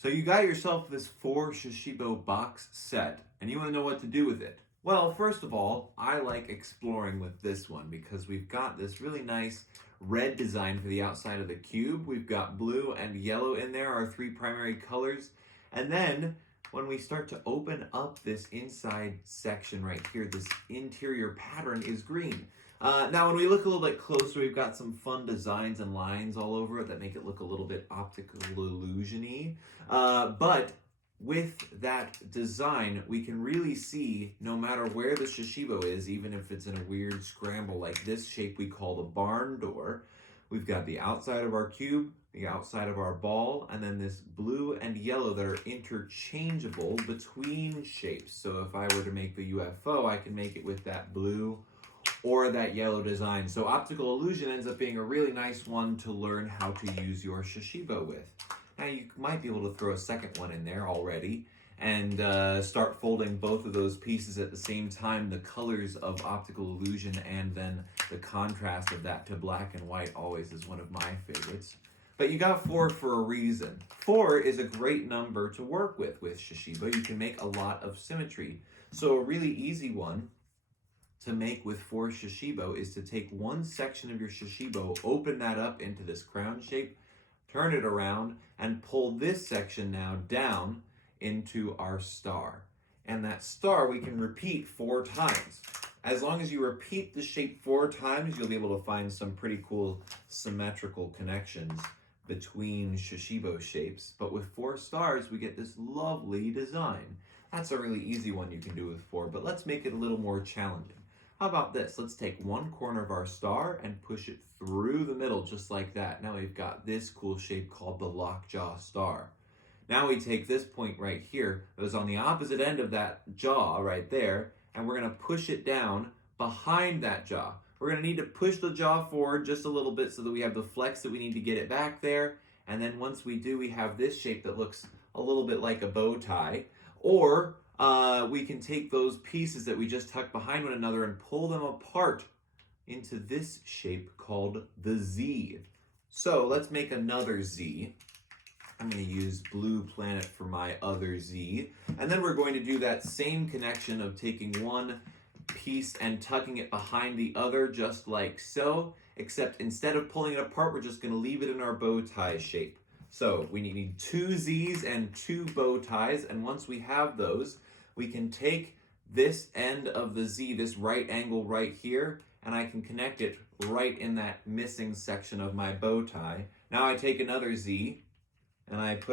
So you got yourself this 4 Shashibo box set, and you want to know what to do with it. Well, first of all, I like exploring with this one because we've got this really nice red design for the outside of the cube. We've got blue and yellow in there, our 3 primary colors. And then when we start to open up this inside section right here, this interior pattern is green. Now, when we look a little bit closer, we've got some fun designs and lines all over it that make it look a little bit optical illusion-y. But with that design, we can really see no matter where the Shashibo is, even if it's in a weird scramble like this shape we call the barn door, we've got the outside of our cube, the outside of our ball, and then this blue and yellow that are interchangeable between shapes. So if I were to make the UFO, I can make it with that blue or that yellow design. So optical illusion ends up being a really nice one to learn how to use your Shashibo with. Now you might be able to throw a second one in there already and start folding both of those pieces at the same time, the colors of optical illusion and then the contrast of that to black and white always is one of my favorites. But you got 4 for a reason. 4 is a great number to work with Shashibo. You can make a lot of symmetry. So a really easy one to make with 4 Shashibo is to take one section of your Shashibo, open that up into this crown shape, turn it around, and pull this section now down into our star. And that star we can repeat 4 times. As long as you repeat the shape 4 times, you'll be able to find some pretty cool symmetrical connections between Shashibo shapes. But with 4 stars, we get this lovely design. That's a really easy one you can do with 4, but let's make it a little more challenging. How about this? Let's take one corner of our star and push it through the middle just like that. Now we've got this cool shape called the lockjaw star. Now we take this point right here that was on the opposite end of that jaw right there, and we're going to push it down behind that jaw. We're going to need to push the jaw forward just a little bit so that we have the flex that we need to get it back there. And then once we do, we have this shape that looks a little bit like a bow tie. Or we can take those pieces that we just tucked behind one another and pull them apart into this shape called the Z. So let's make another Z. I'm going to use blue planet for my other Z. And then we're going to do that same connection of taking one piece and tucking it behind the other just like so, except instead of pulling it apart, we're just going to leave it in our bow tie shape. So we need 2 Z's and 2 bow ties, and once we have those, we can take this end of the Z, this right angle right here, and I can connect it right in that missing section of my bow tie. Now I take another Z, and I put